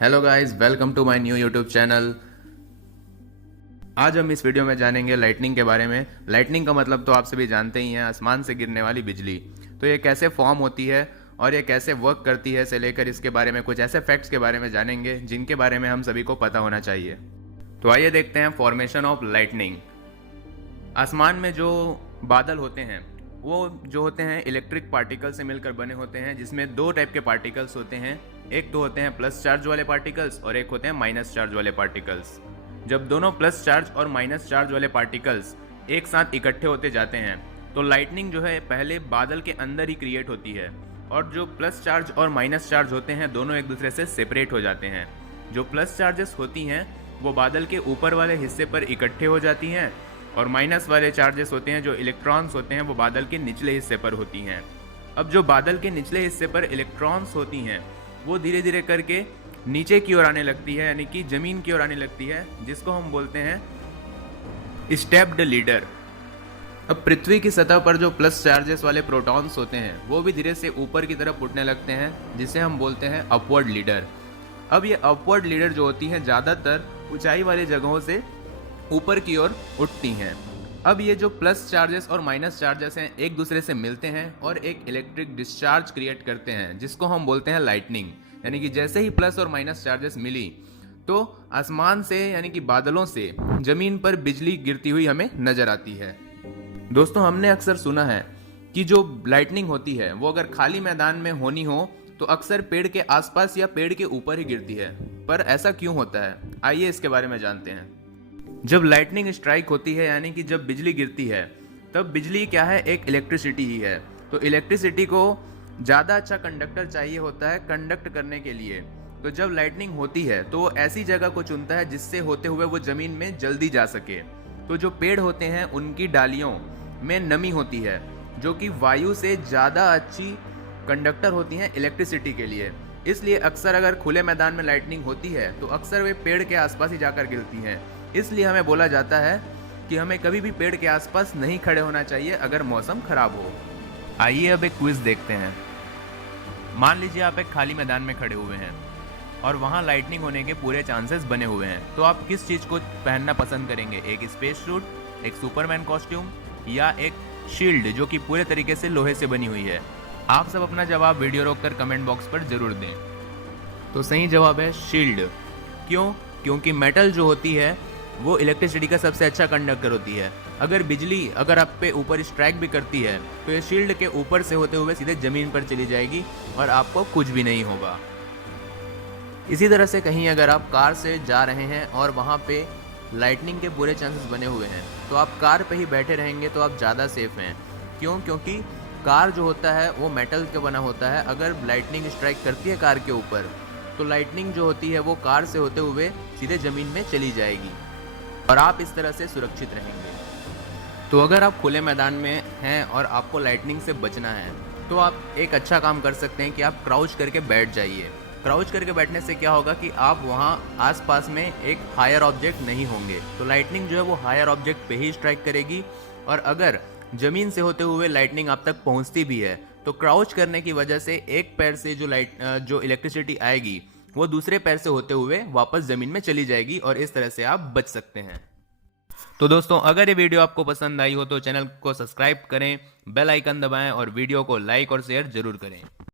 Hello guys, welcome to my new YouTube channel. आज हम इस वीडियो में जानेंगे लाइटनिंग के बारे में। लाइटनिंग का मतलब तो आप सभी जानते ही हैं, आसमान से गिरने वाली बिजली। तो ये कैसे फॉर्म होती है और ये कैसे वर्क करती है से लेकर इसके बारे में कुछ ऐसे फैक्ट्स के बारे में जानेंगे जिनके बारे में हम सभी को पता होना चाहिए। तो आइए देखते हैं फॉर्मेशन ऑफ लाइटनिंग। आसमान में जो बादल होते हैं वो जो होते हैं इलेक्ट्रिक पार्टिकल से मिलकर बने होते हैं, जिसमें दो टाइप के पार्टिकल्स होते हैं। एक तो होते हैं प्लस चार्ज वाले पार्टिकल्स और एक होते हैं माइनस चार्ज वाले पार्टिकल्स। जब दोनों प्लस चार्ज और माइनस चार्ज वाले पार्टिकल्स एक साथ इकट्ठे होते जाते हैं तो लाइटनिंग जो है पहले बादल के अंदर ही क्रिएट होती है, और जो प्लस चार्ज और माइनस चार्ज होते हैं दोनों एक दूसरे से सेपरेट हो जाते हैं। जो प्लस चार्जेस होती हैं वो बादल के ऊपर वाले हिस्से पर इकट्ठे हो जाती हैं, और माइनस वाले चार्जेस होते हैं जो इलेक्ट्रॉन्स होते हैं वो बादल के निचले हिस्से पर होती हैं। अब जो बादल के निचले हिस्से पर इलेक्ट्रॉन्स होती हैं वो धीरे धीरे करके नीचे की ओर आने लगती है, यानी कि जमीन की ओर आने लगती है, जिसको हम बोलते हैं स्टेप्ड लीडर। अब पृथ्वी की सतह पर जो प्लस चार्जेस वाले प्रोटॉन्स होते हैं वो भी धीरे से ऊपर की तरफ उठने लगते हैं, जिसे हम बोलते हैं अपवर्ड लीडर। अब ये अपवर्ड लीडर जो होती है ज़्यादातर ऊंचाई वाली जगहों से ऊपर की ओर उठती हैं। अब ये जो प्लस चार्जेस और माइनस चार्जेस हैं एक दूसरे से मिलते हैं और एक इलेक्ट्रिक डिस्चार्ज क्रिएट करते हैं, जिसको हम बोलते हैं लाइटनिंग। यानी कि जैसे ही प्लस और माइनस चार्जेस मिली तो आसमान से यानी कि बादलों से जमीन पर बिजली गिरती हुई हमें नजर आती है। दोस्तों, हमने अक्सर सुना है कि जो लाइटनिंग होती है वो अगर खाली मैदान में होनी हो तो अक्सर पेड़ के आसपास या पेड़ के ऊपर ही गिरती है। पर ऐसा क्यों होता है, आइए इसके बारे में जानते हैं। जब लाइटनिंग स्ट्राइक होती है यानी कि जब बिजली गिरती है, तब बिजली क्या है, एक इलेक्ट्रिसिटी ही है। तो इलेक्ट्रिसिटी को ज़्यादा अच्छा कंडक्टर चाहिए होता है कंडक्ट करने के लिए। तो जब लाइटनिंग होती है तो वो ऐसी जगह को चुनता है जिससे होते हुए वो ज़मीन में जल्दी जा सके। तो जो पेड़ होते हैं उनकी डालियों में नमी होती है, जो कि वायु से ज़्यादा अच्छी कंडक्टर होती हैं इलेक्ट्रिसिटी के लिए। इसलिए अक्सर अगर खुले मैदान में लाइटनिंग होती है तो अक्सर वे पेड़ के आसपास ही जाकर गिरती हैं। इसलिए हमें बोला जाता है कि हमें कभी भी पेड़ के आसपास नहीं खड़े होना चाहिए अगर मौसम खराब हो। आइए अब एक क्विज देखते हैं। मान लीजिए आप एक खाली मैदान में खड़े हुए हैं और वहाँ लाइटनिंग होने के पूरे चांसेस बने हुए हैं, तो आप किस चीज़ को पहनना पसंद करेंगे? एक स्पेस सूट, एक सुपरमैन कॉस्ट्यूम या एक शील्ड जो कि पूरे तरीके से लोहे से बनी हुई है? आप सब अपना जवाब वीडियो रोककर कमेंट बॉक्स पर जरूर दें। तो सही जवाब है शील्ड। क्यों? क्योंकि मेटल जो होती है वो इलेक्ट्रिसिटी का सबसे अच्छा कंडक्टर होती है। अगर बिजली अगर आप पे ऊपर स्ट्राइक भी करती है तो ये शील्ड के ऊपर से होते हुए सीधे ज़मीन पर चली जाएगी और आपको कुछ भी नहीं होगा। इसी तरह से कहीं अगर आप कार से जा रहे हैं और वहाँ पे लाइटनिंग के पूरे चांसेस बने हुए हैं तो आप कार पे ही बैठे रहेंगे तो आप ज़्यादा सेफ हैं। क्यों? क्योंकि कार जो होता है वो मेटल का बना होता है। अगर लाइटनिंग स्ट्राइक करती है कार के ऊपर तो लाइटनिंग जो होती है वो कार से होते हुए सीधे ज़मीन में चली जाएगी और आप इस तरह से सुरक्षित रहेंगे। तो अगर आप खुले मैदान में हैं और आपको लाइटनिंग से बचना है तो आप एक अच्छा काम कर सकते हैं कि आप क्राउच करके बैठ जाइए। क्राउच करके बैठने से क्या होगा कि आप वहाँ आसपास में एक हायर ऑब्जेक्ट नहीं होंगे, तो लाइटनिंग जो है वो हायर ऑब्जेक्ट पे ही स्ट्राइक करेगी। और अगर ज़मीन से होते हुए लाइटनिंग आप तक पहुँचती भी है तो क्राउच करने की वजह से एक पैर से जो इलेक्ट्रिसिटी आएगी वो दूसरे पैर से होते हुए वापस ज़मीन में चली जाएगी और इस तरह से आप बच सकते हैं। तो दोस्तों, अगर ये वीडियो आपको पसंद आई हो तो चैनल को सब्सक्राइब करें, बेल आइकन दबाएं और वीडियो को लाइक और शेयर जरूर करें।